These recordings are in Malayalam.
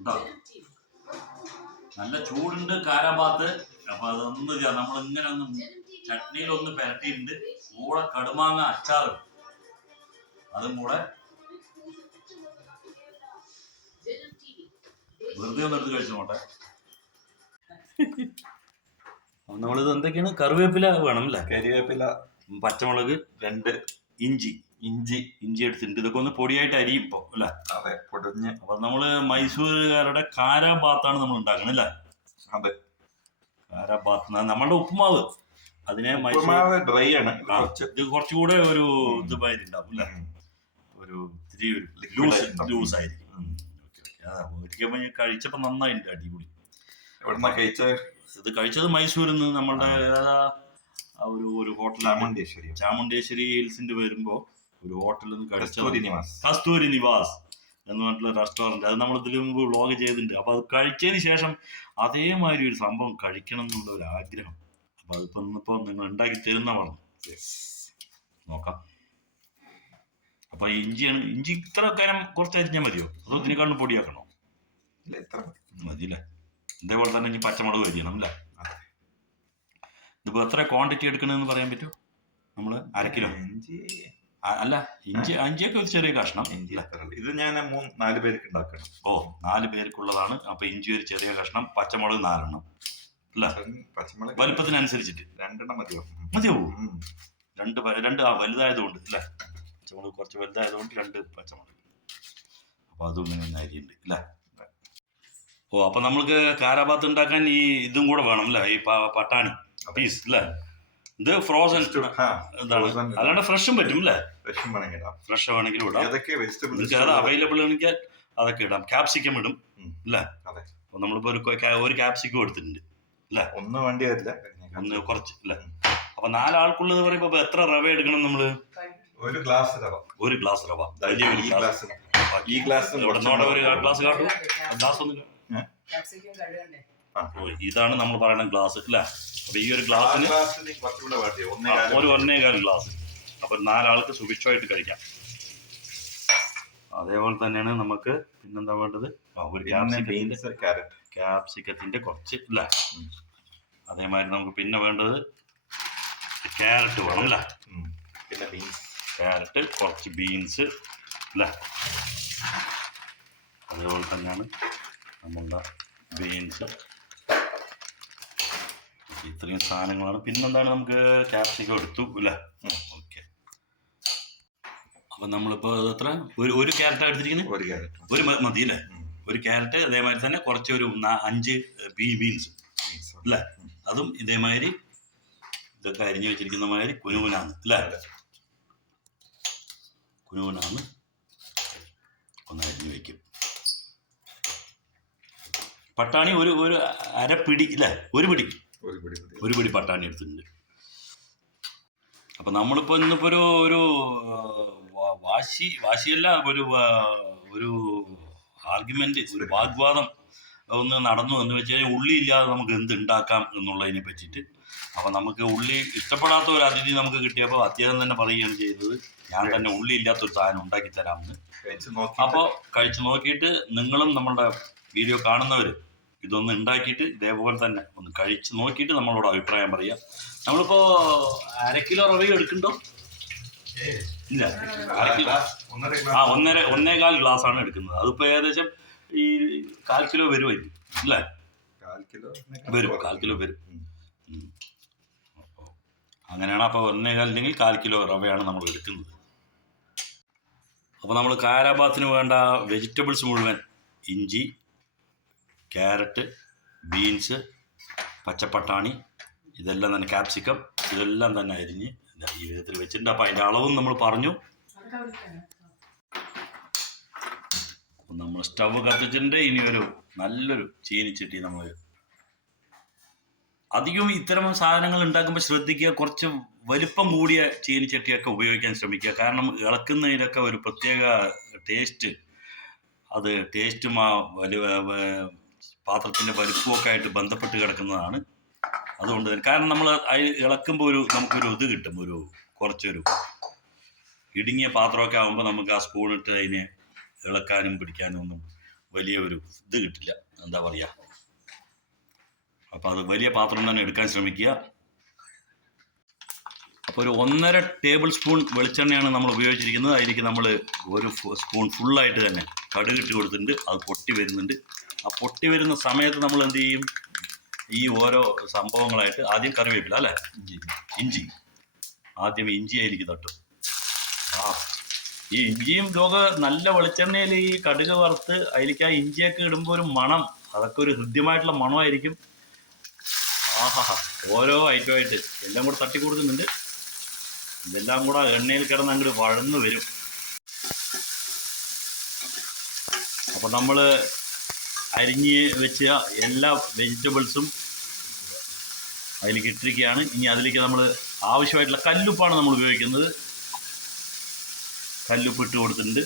ഉണ്ടോ? നല്ല ചൂടുണ്ട് കാരാഭാത്ത് അപ്പൊ അതൊന്ന് നമ്മൾ ഇങ്ങനെ ഒന്ന് ചട്നിയിൽ ഒന്ന് പെരട്ടിയിട്ടുണ്ട്. കൂടെ കടുമാങ്ങ അച്ചാറ്. അതും കൂടെ വെറുതെ ഒന്ന് എടുത്ത് കഴിച്ചു നോട്ടെ നമ്മളിത് എന്തൊക്കെയാണ്? കറിവേപ്പില വേണം അല്ലേ? കരിവേപ്പില. പച്ചമുളക് രണ്ട്. ഇഞ്ചി ഇഞ്ചി ഇഞ്ചി എടുത്തിട്ടുണ്ട്. ഇതൊക്കെ ഒന്ന് പൊടിയായിട്ട് അരിയും ഇപ്പൊ അല്ല? അതെ പൊടിഞ്ഞ്. അപ്പൊ നമ്മൾ മൈസൂരുകാരുടെ കാരാബാത്താണ് നമ്മൾ ഉണ്ടാക്കുന്നത് അല്ലേ? അതെ. കാരാബാത്ത് നമ്മളുടെ ഉപ്പുമാവ്. അതിനെ മൈസൂർ ഡ്രൈ ആണ്. ഇത് കുറച്ചുകൂടെ ഒരു ഇത് ഉണ്ടാവും അല്ലേ? ഒരു ഇത്തിരി ലൂസ് ലൂസ് ആയിരിക്കും. ഒരിക്കൽ ഞാൻ കഴിച്ചപ്പോ നന്നായിട്ടുണ്ട് അടിപൊളി. എവിടുന്ന കഴിച്ച ഇത് കഴിച്ചത് മൈസൂരിൽ നിന്ന് നമ്മളുടെ ഒരു ഒരു ഹോട്ടൽ ചാമുണ്ടേശ്വരി. ചാമുണ്ടേശ്വരി ഹിൽസിന്റെ വരുമ്പോ ഒരു ഹോട്ടലിൽ കസ്തൂരി നിവാസ്. കസ്തൂരി നിവാസ് എന്ന് പറഞ്ഞിട്ടുള്ള റെസ്റ്റോറന്റ് അത് നമ്മൾ ഇതിൽ മുമ്പ് വ്ളോഗ് ചെയ്തിട്ടുണ്ട്. അപ്പൊ അത് കഴിച്ചതിന് ശേഷം അതേമാതിരി ഒരു സംഭവം കഴിക്കണം എന്നുള്ള ഒരു ആഗ്രഹം. അപ്പൊ അതിപ്പോ ഇന്നിപ്പോ നിങ്ങൾ ഉണ്ടാക്കി തരുന്ന പറഞ്ഞു നോക്കാം. അപ്പൊ ഈ ഇഞ്ചിയാണ് ഇഞ്ചി ഇത്ര കാര്യം കുറച്ച് അരിഞ്ഞാൽ മതിയോ? അതോ ഇതിനെക്കാളും പൊടിയാക്കണോ? ഇല്ല മതി? അല്ലേ ഇതേപോലെ തന്നെ ഇനി പച്ചമുളക് അരിയണം അല്ലേ. ഇതിപ്പോ എത്ര ക്വാണ്ടിറ്റി എടുക്കണമെന്ന് പറയാൻ പറ്റുമോ? നമ്മൾ അര കിലോ. ഇഞ്ചി. അല്ല ഇഞ്ചി ഇഞ്ചിയൊക്കെ ഒരു ചെറിയ കഷ്ണം. ഇഞ്ചി? ഇത് ഞാൻ മൂന്ന് നാല് പേർക്ക് ഉണ്ടാക്കണം. ഓ നാല് പേർക്കുള്ളതാണ്. അപ്പൊ ഇഞ്ചി ഒരു ചെറിയ കഷ്ണം പച്ചമുളക് നാലെണ്ണം. അല്ല പച്ചമുളക് വലുപ്പത്തിനനുസരിച്ചിട്ട്. രണ്ടെണ്ണം മതിയോ? മതിയോ. രണ്ട് രണ്ട് ആ വലുതായതുകൊണ്ട് അല്ലേ. പച്ചമുളക് കുറച്ച് വലുതായതുകൊണ്ട് രണ്ട് പച്ചമുളക്. അപ്പൊ അതും ഇങ്ങനെ അരിയുണ്ട് അല്ലേ. ഓ അപ്പൊ നമ്മൾക്ക് കാരാബാത്ത് ഉണ്ടാക്കാൻ ഈ ഇതും കൂടെ വേണം അല്ലേ? ഈ പട്ടാണി. പീസ് അല്ലേ ഇത് ഫ്രോസൺ ഇതാണ്. അല്ലാണ്ട് ഫ്രഷും പറ്റും അല്ലേ വിഷം വേണമെങ്കിൽ ഇടാം. ഫ്രഷ് വേണമെങ്കിലും ഇടാം. ഏതൊക്കെ വെജിറ്റബിൾസ് നിങ്ങൾക്ക് അത് അവൈലബിൾ ആണെങ്കിൽ അതൊക്കെ ഇടാം. ക്യാപ്സിക്കം ഇടും. അല്ലേ അതെ. അപ്പൊ നമ്മളിപ്പോ ഒരു ഒരു ക്യാപ്സിക്കം എടുത്തിട്ടുണ്ട് ഒന്ന് വേണ്ടി വരില്ല. ഒന്ന് കുറച്ച് അല്ലേ അപ്പൊ നാലാൾക്കുള്ളത് പറയുമ്പോ ഇപ്പൊ എത്ര റവ എടുക്കണം നമ്മൾ? ഒരു ഗ്ലാസ് റവ. ഒരു ഗ്ലാസ് റവ. വലിയ ഒരു ഈ ഗ്ലാസ് ഈ ഒരു ഗ്ലാസ് കാട്ടും? ഗ്ലാസ് ഒന്ന് ഇതാണ് നമ്മൾ പറയുന്ന ഗ്ലാസ് അല്ലേ അപ്പൊ ഈ ഒരു ഗ്ലാസ്സിന് ഒരു ഒന്നേകാൽ ഗ്ലാസ് അപ്പൊ നാലാൾക്ക് സുഭിക്ഷമായിട്ട് കഴിക്കാം. അതേപോലെ തന്നെയാണ് നമുക്ക് പിന്നെന്താ വേണ്ടത്? ഒരു ക്യാപ്സിക്കത്തിന്റെ കുറച്ച് അല്ലേ ഉം. അതേമാതിരി നമുക്ക് പിന്നെ വേണ്ടത് ക്യാരറ്റ് വേണം അല്ലേ? പിന്നെ ബീൻസ് ക്യാരറ്റ് കുറച്ച് ബീൻസ് അല്ലേ? അതേപോലെ തന്നെയാണ് നമ്മളുടെ ബീൻസ് ഇത്രയും സാധനങ്ങളാണ്. പിന്നെന്താണ് നമുക്ക് ക്യാപ്സിക്കം എടുത്തു അല്ലേ? ഓക്കെ അപ്പം നമ്മളിപ്പോൾ എത്ര? ഒരു ഒരു ക്യാരറ്റാണ് എടുത്തിരിക്കുന്നത് ഒരു ക്യാരറ്റ് ഒരു മതി അല്ലേ? ഒരു ക്യാരറ്റ് അതേമാതിരി തന്നെ കുറച്ച് ഒരു അഞ്ച് ബീ ബീൻസ് ബീൻസ് അല്ലേ? അതും ഇതേമാതിരി ഇതൊക്കെ അരിഞ്ഞു വെച്ചിരിക്കുന്ന മാതിരി കുനുകുനാന്ന് അല്ലേ? കുനുകുനാന്ന് ഒന്ന് അരിഞ്ഞു വെക്കും. പട്ടാണി ഒരു ഒരു അരപ്പിടി അല്ലേ? ഒരു പിടി. ഒരു പിടി പിടി പട്ടാണി എടുത്തിട്ടുണ്ട്. അപ്പൊ നമ്മളിപ്പോ ഇന്നിപ്പോ ഒരു ഒരു വാശി വാശിയല്ല ഒരു ഒരു ആർഗ്യുമെന്റ് ഒരു വാഗ്വാദം ഒന്ന് നടന്നു എന്ന് വെച്ച് കഴിഞ്ഞാൽ ഉള്ളി ഇല്ലാതെ നമുക്ക് എന്ത് ഉണ്ടാക്കാം എന്നുള്ളതിനെ പറ്റിയിട്ട്. അപ്പൊ നമുക്ക് ഉള്ളി ഇഷ്ടപ്പെടാത്ത ഒരു അതിഥി നമുക്ക് കിട്ടിയപ്പോൾ അദ്ദേഹം തന്നെ പറയുകയാണ് ചെയ്തത് ഞാൻ തന്നെ ഉള്ളി ഇല്ലാത്ത ഒരു സാധനം ഉണ്ടാക്കി തരാമെന്ന്. അപ്പോൾ കഴിച്ചു നോക്കിയിട്ട് നിങ്ങളും നമ്മളുടെ വീഡിയോ കാണുന്നവർ ഇതൊന്ന് ഉണ്ടാക്കിയിട്ട് ഇതേപോലെ തന്നെ ഒന്ന് കഴിച്ച് നോക്കിയിട്ട് നമ്മളോട് അഭിപ്രായം പറയാം. നമ്മളിപ്പോ അര കിലോ റവയും എടുക്കണ്ടോ? ഇല്ല. ആ ഒന്നര ഒന്നേകാൽ ഗ്ലാസ് ആണ് എടുക്കുന്നത്. അതിപ്പോ ഏകദേശം ഈ കാൽ കിലോ വരുമായിരിക്കും അല്ലേ വരും കാൽ കിലോ വരും. അങ്ങനെയാണ് അപ്പോൾ ഒന്നേകാൽ ഇല്ലെങ്കിൽ കാൽ കിലോ റവയാണ് നമ്മൾ എടുക്കുന്നത്. അപ്പോൾ നമ്മൾ കാരാബാത്തിന് വേണ്ട വെജിറ്റബിൾസ് മുഴുവൻ ഇഞ്ചി ക്യാരറ്റ് ബീൻസ് പച്ചപ്പട്ടാണി ഇതെല്ലാം തന്നെ ക്യാപ്സിക്കം ഇതെല്ലാം തന്നെ അരിഞ്ഞ് ഈ വിധത്തിൽ വെച്ചിട്ടുണ്ട്. അപ്പോൾ അതിന്റെ അളവും നമ്മൾ പറഞ്ഞു. അപ്പം നമ്മൾ സ്റ്റവ് കത്തിച്ചിട്ടുണ്ട്. ഇനി ഒരു നല്ലൊരു ചീനിച്ചട്ടി നമ്മൾ അധികം ഇത്തരം സാധനങ്ങൾ ഉണ്ടാക്കുമ്പോൾ ശ്രദ്ധിക്കുക. കുറച്ച് വലിപ്പം കൂടിയ ചീനിച്ചട്ടിയൊക്കെ ഉപയോഗിക്കാൻ ശ്രമിക്കുക. കാരണം ഇളക്കുന്നതിലൊക്കെ ഒരു പ്രത്യേക ടേസ്റ്റ് അത് ടേസ്റ്റും ആ വലി വ- പാത്രത്തിന്റെ വലിപ്പമൊക്കെ ആയിട്ട് ബന്ധപ്പെട്ട് കിടക്കുന്നതാണ്. അതുകൊണ്ട് തന്നെ കാരണം നമ്മൾ ഇളക്കുമ്പോൾ ഒരു നമുക്കൊരു ഇത് കിട്ടും ഒരു കുറച്ചൊരു ഇടുങ്ങിയ പാത്രമൊക്കെ ആകുമ്പോൾ നമുക്ക് ആ സ്പൂണിട്ട് അതിനെ ഇളക്കാനും പിടിക്കാനും ഒന്നും വലിയ ഒരു ഇത് കിട്ടില്ല. എന്താ പറയുക അപ്പോൾ അത് വലിയ പാത്രം തന്നെ എടുക്കാൻ ശ്രമിക്കുക. അപ്പോൾ ഒരു ഒന്നര ടേബിൾ സ്പൂൺ വെളിച്ചെണ്ണയാണ് നമ്മൾ ഉപയോഗിച്ചിരിക്കുന്നത്. അതിലേക്ക് നമ്മൾ ഒരു സ്പൂൺ ഫുള്ളായിട്ട് തന്നെ കടുകിട്ട് കൊടുത്തിട്ടുണ്ട് അത് പൊട്ടി വരുന്നുണ്ട്. ആ പൊട്ടി വരുന്ന സമയത്ത് നമ്മൾ എന്ത് ചെയ്യും? ഈ ഓരോ സംഭവങ്ങളായിട്ട് ആദ്യം കറിവേപ്പില അല്ലേ? ഇഞ്ചി. ആദ്യം ഇഞ്ചി എനിക്ക് തട്ടും. ആ. ഈ ഇഞ്ചിയും ലോക നല്ല വെളിച്ചെണ്ണയിൽ ഈ കടുക് വറുത്ത് അതിലേക്ക് ആ ഇഞ്ചിയൊക്കെ ഇടുമ്പോൾ ഒരു മണം അതൊക്കെ ഒരു ഹൃദ്യമായിട്ടുള്ള മണമായിരിക്കും. ആഹാ ഓരോ ഐറ്റമായിട്ട് എല്ലാം കൂടെ തട്ടി കൊടുക്കുന്നുണ്ട് ഇതെല്ലാം കൂടെ എണ്ണയിൽ കിടന്ന് അങ്ങോട്ട് വഴന്നു വരും. അപ്പം നമ്മൾ അരിഞ്ഞ് വെച്ച എല്ലാ വെജിറ്റബിൾസും അതിലേക്ക് ഇട്ടിരിക്കുകയാണ്. ഇനി അതിലേക്ക് നമ്മൾ ആവശ്യമായിട്ടുള്ള കല്ലുപ്പാണ് നമ്മൾ ഉപയോഗിക്കുന്നത്. കല്ലുപ്പ് ഇട്ട് കൊടുത്തിട്ടുണ്ട്.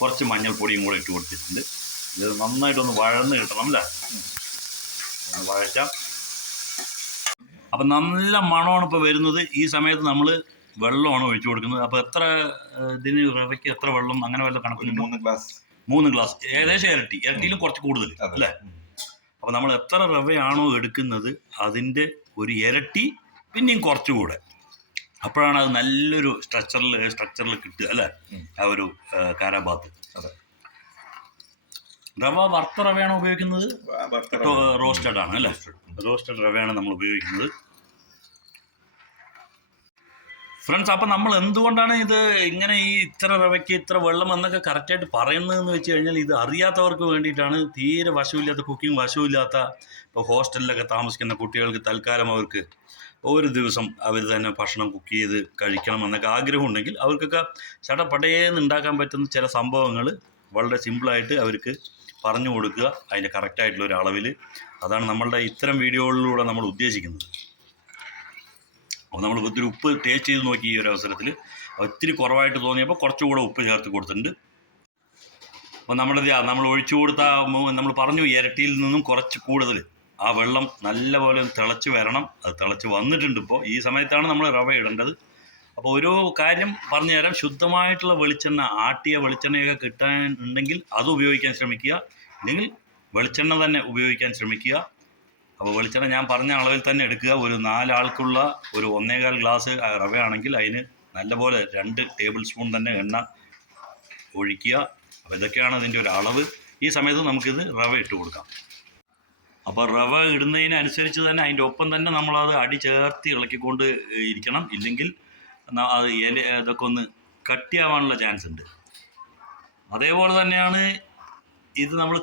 കുറച്ച് മഞ്ഞൾപ്പൊടിയും കൂടെ ഇട്ട് കൊടുത്തിട്ടുണ്ട്. ഇത് നന്നായിട്ടൊന്ന് വഴന്ന് കിട്ടണം അല്ലേ വഴറ്റാം. അപ്പം നല്ല മണമാണ് ഇപ്പോൾ വരുന്നത്. ഈ സമയത്ത് നമ്മൾ വെള്ളമാണ് ഒഴിച്ചു കൊടുക്കുന്നത്. അപ്പോൾ എത്ര ഇതിന് റവയ്ക്ക് എത്ര വെള്ളം അങ്ങനെ വല്ല കണക്കിന് മൂന്ന് ഗ്ലാസ്. മൂന്ന് ഗ്ലാസ് ഏകദേശം ഇരട്ടി ഇരട്ടിയിലും കുറച്ച് കൂടുതൽ അല്ലേ? അപ്പോൾ നമ്മൾ എത്ര റവയാണോ എടുക്കുന്നത് അതിന്റെ ഒരു ഇരട്ടി പിന്നെയും കുറച്ചുകൂടെ അപ്പോഴാണ് അത് നല്ലൊരു സ്ട്രക്ചറിൽ സ്ട്രക്ചറിൽ കിട്ടുക അല്ലേ? ആ ഒരു കാരാബാത്ത്. റവ വറുത്ത റവയാണോ ഉപയോഗിക്കുന്നത്? റോസ്റ്റഡ് ആണ് അല്ലേ? റോസ്റ്റഡ് റവയാണ് നമ്മൾ ഉപയോഗിക്കുന്നത്. ഫ്രണ്ട്സ് അപ്പം നമ്മൾ എന്തുകൊണ്ടാണ് ഇത് ഇങ്ങനെ ഈ ഇത്ര റവയ്ക്ക് ഇത്ര വെള്ളം എന്നൊക്കെ കറക്റ്റായിട്ട് പറയുന്നതെന്ന് വെച്ച് കഴിഞ്ഞാൽ ഇത് അറിയാത്തവർക്ക് വേണ്ടിയിട്ടാണ്. തീരെ വശമില്ലാത്ത കുക്കിംഗ് വശമില്ലാത്ത ഇപ്പോൾ ഹോസ്റ്റലിലൊക്കെ താമസിക്കുന്ന കുട്ടികൾക്ക് തൽക്കാലം അവർക്ക് ഒരു ദിവസം അവർ തന്നെ ഭക്ഷണം കുക്ക് ചെയ്ത് കഴിക്കണം എന്നൊക്കെ ആഗ്രഹമുണ്ടെങ്കിൽ അവർക്കൊക്കെ ചടപടേന്ന് ഉണ്ടാക്കാൻ പറ്റുന്ന ചില സംഭവങ്ങൾ വളരെ സിമ്പിളായിട്ട് അവർക്ക് പറഞ്ഞു കൊടുക്കുക. അതിന്റെ കറക്റ്റായിട്ടുള്ള ഒരു അളവിൽ അതാണ് നമ്മളുടെ ഇത്തരം വീഡിയോകളിലൂടെ നമ്മൾ ഉദ്ദേശിക്കുന്നത്. അപ്പോൾ നമ്മൾ ഒത്തിരി ഉപ്പ് ടേസ്റ്റ് ചെയ്ത് നോക്കി ഈ ഒരു അവസരത്തിൽ ഒത്തിരി കുറവായിട്ട് തോന്നിയപ്പോൾ കുറച്ചുകൂടെ ഉപ്പ് ചേർത്ത് കൊടുത്തിട്ടുണ്ട്. അപ്പോൾ നമ്മുടെ നമ്മൾ ഒഴിച്ചു കൊടുത്ത നമ്മൾ പറഞ്ഞു ഇരട്ടിയിൽ നിന്നും കുറച്ച് കൂടുതൽ ആ വെള്ളം നല്ലപോലെ തിളച്ച് വരണം. അത് തിളച്ച് വന്നിട്ടുണ്ട് ഇപ്പോൾ ഈ സമയത്താണ് നമ്മൾ റവ ഇടേണ്ടത്. അപ്പോൾ ഓരോ കാര്യം പറഞ്ഞു തരാം. ശുദ്ധമായിട്ടുള്ള വെളിച്ചെണ്ണ ആട്ടിയ വെളിച്ചെണ്ണയൊക്കെ കിട്ടാൻ ഉണ്ടെങ്കിൽ അത് ഉപയോഗിക്കാൻ ശ്രമിക്കുക. അല്ലെങ്കിൽ വെളിച്ചെണ്ണ തന്നെ ഉപയോഗിക്കാൻ ശ്രമിക്കുക. അപ്പോൾ വെളിച്ചെണ്ണ ഞാൻ പറഞ്ഞ അളവിൽ തന്നെ എടുക്കുക. ഒരു നാലാൾക്കുള്ള ഒരു ഒന്നേകാൽ ഗ്ലാസ് റവയാണെങ്കിൽ അതിന് നല്ലപോലെ രണ്ട് ടേബിൾ സ്പൂൺ തന്നെ എണ്ണ ഒഴിക്കുക. അപ്പോൾ ഇതൊക്കെയാണ് അതിന്റെ ഒരു അളവ്. ഈ സമയത്ത് നമുക്കിത് റവ ഇട്ട് കൊടുക്കാം. അപ്പോൾ റവ ഇടുന്നതിനനുസരിച്ച് തന്നെ അതിന്റെ ഒപ്പം തന്നെ നമ്മളത് അടി ചേർത്തി ഇളക്കിക്കൊണ്ട് ഇരിക്കണം. ഇല്ലെങ്കിൽ അത് ഇല ഇതൊക്കെ ഒന്ന് കട്ടിയാവാനുള്ള ചാൻസ് ഉണ്ട്. അതേപോലെ തന്നെയാണ് ഇത് നമ്മൾ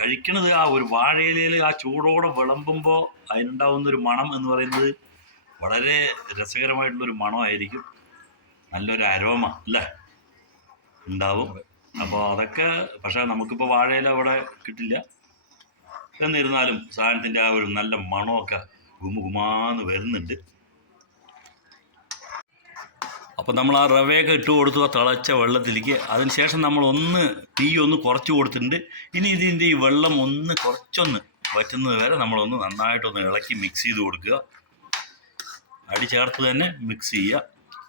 കഴിക്കണത് ആ ഒരു വാഴയിലയിൽ ആ ചൂടോടെ വിളമ്പുമ്പോൾ അതിനുണ്ടാവുന്ന ഒരു മണം എന്ന് പറയുന്നത് വളരെ രസകരമായിട്ടുള്ളൊരു മണമായിരിക്കും. നല്ലൊരു അരോമ അല്ലേ? ഉണ്ടാവും. അപ്പോൾ അതൊക്കെ പക്ഷേ നമുക്കിപ്പോൾ വാഴയില അവിടെ കിട്ടില്ല. എന്നിരുന്നാലും സാധനത്തിന്റെ ആ ഒരു നല്ല മണമൊക്കെ ഗുമുഗുമാന്ന് വരുന്നുണ്ട്. അപ്പോൾ നമ്മൾ ആ റവയൊക്കെ ഇട്ട് കൊടുത്തു ആ തിളച്ച വെള്ളത്തിലേക്ക്. അതിന് ശേഷം നമ്മൾ ഒന്ന് തീ ഒന്ന് കുറച്ച് കൊടുത്തിട്ടുണ്ട്. ഇനി ഇതിന്റെ ഈ വെള്ളം ഒന്ന് കുറച്ചൊന്ന് വറ്റുന്നത് വരെ നമ്മളൊന്ന് നന്നായിട്ടൊന്ന് ഇളക്കി മിക്സ് ചെയ്ത് കൊടുക്കുക. അടി ചേർത്ത് തന്നെ മിക്സ് ചെയ്യുക.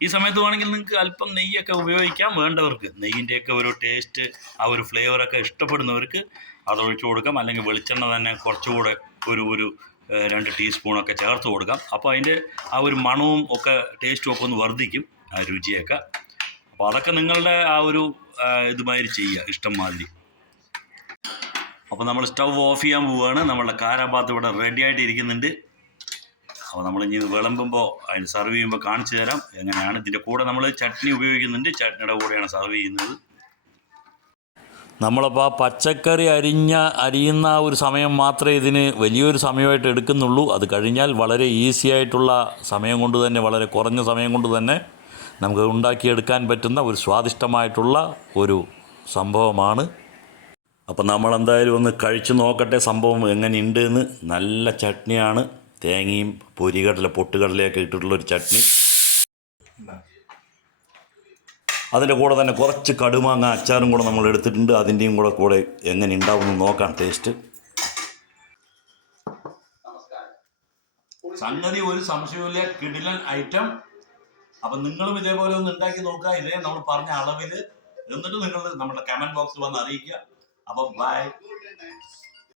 ഈ സമയത്ത് വേണമെങ്കിൽ നിങ്ങൾക്ക് അല്പം നെയ്യൊക്കെ ഉപയോഗിക്കാം. വേണ്ടവർക്ക് നെയ്യിന്റെയൊക്കെ ഒരു ടേസ്റ്റ് ആ ഒരു ഫ്ലേവറൊക്കെ ഇഷ്ടപ്പെടുന്നവർക്ക് അതൊഴിച്ച് കൊടുക്കാം. അല്ലെങ്കിൽ വെളിച്ചെണ്ണ തന്നെ കുറച്ചുകൂടെ ഒരു ഒരു രണ്ട് ടീസ്പൂണൊക്കെ ചേർത്ത് കൊടുക്കാം. അപ്പോൾ അതിന്റെ ആ ഒരു മണവും ഒക്കെ ടേസ്റ്റും ഒക്കെ ഒന്ന് വർദ്ധിക്കും. ആ രുചിയൊക്കെ. അപ്പോൾ അതൊക്കെ നിങ്ങളുടെ ആ ഒരു ഇതുമാതിരി ചെയ്യുക ഇഷ്ടം മാതിരി. അപ്പോൾ നമ്മൾ സ്റ്റൗ ഓഫ് ചെയ്യാൻ പോവുകയാണ് നമ്മളുടെ കാരാഭാത്ത് ഇവിടെ റെഡി ആയിട്ട് ഇരിക്കുന്നുണ്ട്. അപ്പോൾ നമ്മൾ ഇനി ഇത് വിളമ്പുമ്പോൾ അതിന് സെർവ് ചെയ്യുമ്പോൾ കാണിച്ചു തരാം. എങ്ങനെയാണ്? ഇതിന്റെ കൂടെ നമ്മൾ ചട്നി ഉപയോഗിക്കുന്നുണ്ട്. ചട്നിയുടെ കൂടെയാണ് സെർവ് ചെയ്യുന്നത്. നമ്മളപ്പോൾ ആ പച്ചക്കറി അരിഞ്ഞ അരിയുന്ന ഒരു സമയം മാത്രമേ ഇതിന് വലിയൊരു സമയമായിട്ട് എടുക്കുന്നുള്ളൂ. അത് കഴിഞ്ഞാൽ വളരെ ഈസി ആയിട്ടുള്ള സമയം കൊണ്ട് തന്നെ വളരെ കുറഞ്ഞ സമയം കൊണ്ട് തന്നെ നമുക്ക് ഉണ്ടാക്കിയെടുക്കാൻ പറ്റുന്ന ഒരു സ്വാദിഷ്ടമായിട്ടുള്ള ഒരു സംഭവമാണ്. അപ്പോൾ നമ്മൾ എന്തായാലും ഒന്ന് കഴിച്ചു നോക്കട്ടെ സംഭവം എങ്ങനെയുണ്ട് എന്ന് നല്ല ചട്നിയാണ്. തേങ്ങയും പൊരികടല പൊട്ടുകടലയൊക്കെ ഇട്ടിട്ടുള്ളൊരു ചട്നി. അതിന്റെ കൂടെ തന്നെ കുറച്ച് കടുമാങ്ങ അച്ചാറും കൂടെ നമ്മൾ എടുത്തിട്ടുണ്ട്. അതിന്റെയും കൂടെ കൂടെ എങ്ങനെ ഉണ്ടാവുമെന്ന് നോക്കാം ടേസ്റ്റ്. സംഗതി ഒരു സംശയമില്ല കിടിലൻ ഐറ്റം. അപ്പം നിങ്ങളും ഇതേപോലെ ഒന്ന് ഉണ്ടാക്കി നോക്കുക. ഇതേ നമ്മൾ പറഞ്ഞ അളവിൽ. എന്നിട്ട് നിങ്ങൾ നമ്മുടെ കമന്റ് ബോക്സിൽ വന്ന് അറിയിക്കുക. അപ്പോൾ ബൈ